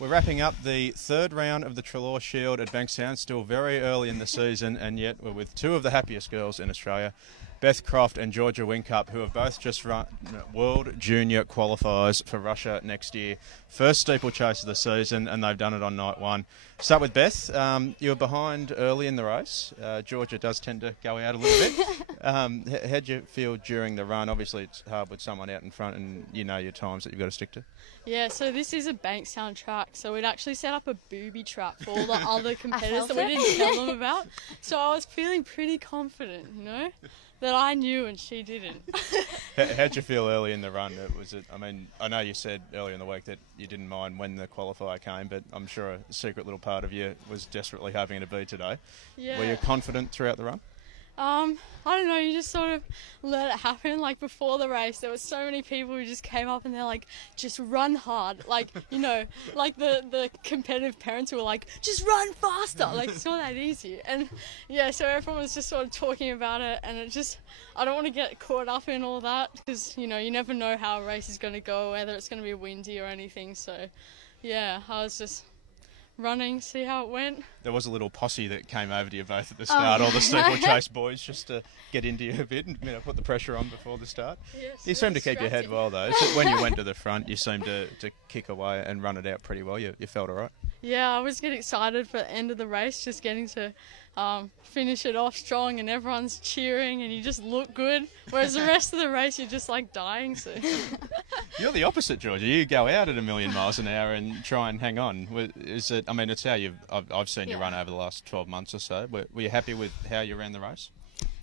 We're wrapping up the third round of the Treloar Shield at Bankstown. Still very early in the season, and yet we're with two of the happiest girls in Australia, Beth Croft and Georgia Winkcup, who have both just run World Junior Qualifiers for Russia next year. First steeplechase of the season, and they've done it on night one. Start with Beth. You were behind early in the race. Georgia does tend to go out a little bit. How'd you feel during the run? Obviously, it's hard with someone out in front, and you know your times that you've got to stick to. Yeah, so this is a Bankstown track, so we'd actually set up a booby trap for all the other competitors that we didn't tell them about. So I was feeling pretty confident, you know, that I knew and she didn't. How'd you feel early in the run? I mean, I know you said earlier in the week that you didn't mind when the qualifier came, but I'm sure a secret little part of you was desperately hoping it to be today. Yeah. Were you confident throughout the run? I don't know, you just sort of let it happen. Like before the race, there were so many people who just came up and they're like, just run hard. Like, you know, like the competitive parents who were like, just run faster. Like, it's not that easy. And yeah, so everyone was just sort of talking about it, and it just, I don't want to get caught up in all that because, you know, you never know how a race is going to go, whether it's going to be windy or anything. So yeah, I was just running, see how it went. There was a little posse that came over to you both at the start, all the steeplechase boys, just to get into you a bit and put the pressure on before the start. Yes, you seemed to keep your head well though. So when you went to the front, you seemed to kick away and run it out pretty well. You felt all right? Yeah, I was getting excited for the end of the race, just getting to finish it off strong, and everyone's cheering and you just look good, whereas the rest of the race you're just like dying. So you're the opposite, Georgia. You go out at 1,000,000 miles an hour and try and hang on. Is it? I mean, it's how I've seen you run over the last 12 months or so. Were you happy with how you ran the race?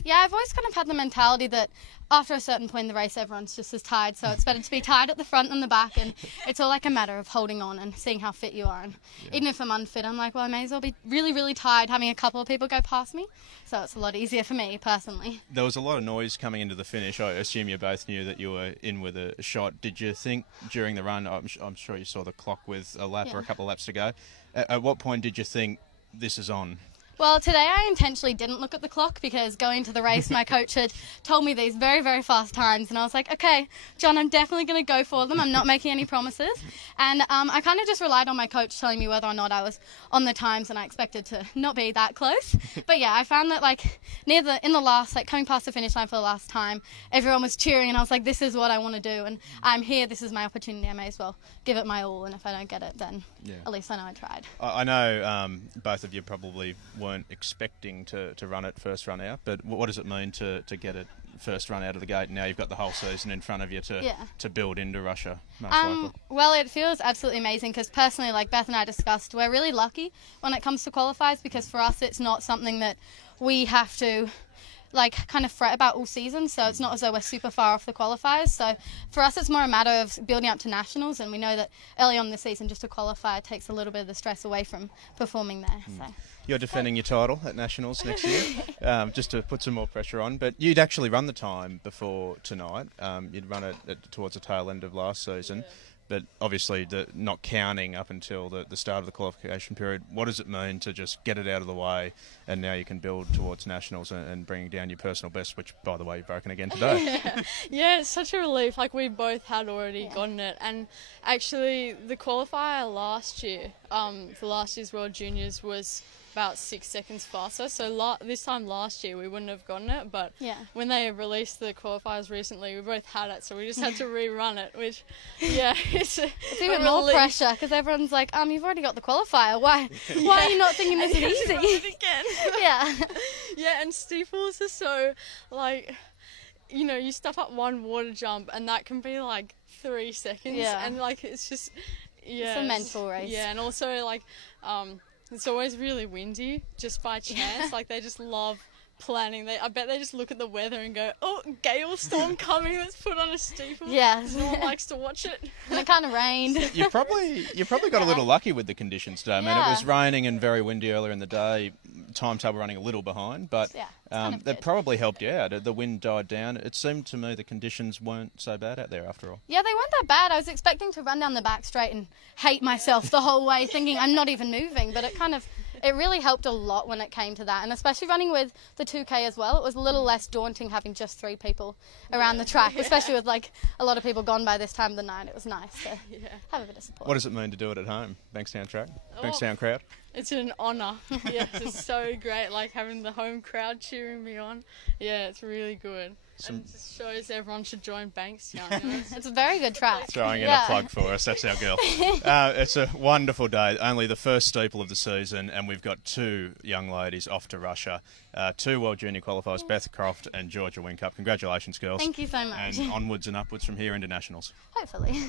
Yeah, I've always kind of had the mentality that after a certain point in the race, everyone's just as tired, so it's better to be tired at the front than the back, and it's all like a matter of holding on and seeing how fit you are. And even if I'm unfit, I'm like, well, I may as well be really, really tired having a couple of people go past me, so it's a lot easier for me, personally. There was a lot of noise coming into the finish. I assume you both knew that you were in with a shot. Did you think during the run, I'm sure you saw the clock with a lap or a couple of laps to go, at what point did you think this is on? Well, today I intentionally didn't look at the clock because going into the race, my coach had told me these very, very fast times, and I was like, okay, John, I'm definitely going to go for them. I'm not making any promises. And I kind of just relied on my coach telling me whether or not I was on the times, and I expected to not be that close. But yeah, I found that like in the last, like coming past the finish line for the last time, everyone was cheering, and I was like, this is what I want to do, and I'm here, this is my opportunity, I may as well give it my all, and if I don't get it, then at least I know I tried. I know both of you probably weren't expecting to run it first run out, but what does it mean to get it first run out of the gate? Now you've got the whole season in front of you to build into Russia, most likely. Well, it feels absolutely amazing because personally, like Beth and I discussed, we're really lucky when it comes to qualifiers because for us it's not something that we have to like kind of fret about all season, so it's not as though we're super far off the qualifiers. So for us it's more a matter of building up to nationals, and we know that early on in the season just a qualifier takes a little bit of the stress away from performing there. So you're defending your title at nationals next year, just to put some more pressure on, but you'd actually run the time before tonight. You'd run it towards the tail end of last season, but obviously not counting up until the start of the qualification period. What does it mean to just get it out of the way, and now you can build towards nationals and bringing down your personal best, which, by the way, you've broken again today? Yeah, it's such a relief. Like, we both had already gotten it. And actually, the qualifier last year, for last year's World Juniors, was about 6 seconds faster. So this time last year we wouldn't have gotten it, but when they released the qualifiers recently, we both had it, so we just had to rerun it, which it's even more pressure because everyone's like, you've already got the qualifier. Why are you not thinking this is easy? Again. Yeah, and steeples are so like, you know, you stuff up one water jump and that can be like 3 seconds, and like it's just it's a mental race. Yeah, and also like it's always really windy, just by chance. Like, they just love planning. I bet they just look at the weather and go, oh, gale storm coming, let's put on a steeple. Yeah. No one likes to watch it. And it kind of rained. You probably got a little lucky with the conditions today. I mean, it was raining and very windy earlier in the day. Timetable running a little behind, but that probably helped you out. The wind died down. It seemed to me the conditions weren't so bad out there after all. Yeah, they weren't that bad. I was expecting to run down the back straight and hate myself the whole way, thinking I'm not even moving, but it it really helped a lot when it came to that, and especially running with the 2K as well. It was a little less daunting having just 3 people around the track, especially with like a lot of people gone by this time of the night. It was nice to have a bit of support. What does it mean to do it at home? Bankstown track? Bankstown crowd? It's an honour. Yes, it's so great, like having the home crowd cheering me on. Yeah, it's really good. And it just shows everyone should join Bankstown. You know? It's a very good track. Throwing in a plug for us, that's our girl. It's a wonderful day, only the first steeple of the season, and we've got 2 young ladies off to Russia. 2 World Junior Qualifiers, Beth Croft and Georgia Winkcup. Congratulations, girls. Thank you so much. And onwards and upwards from here into nationals. Hopefully.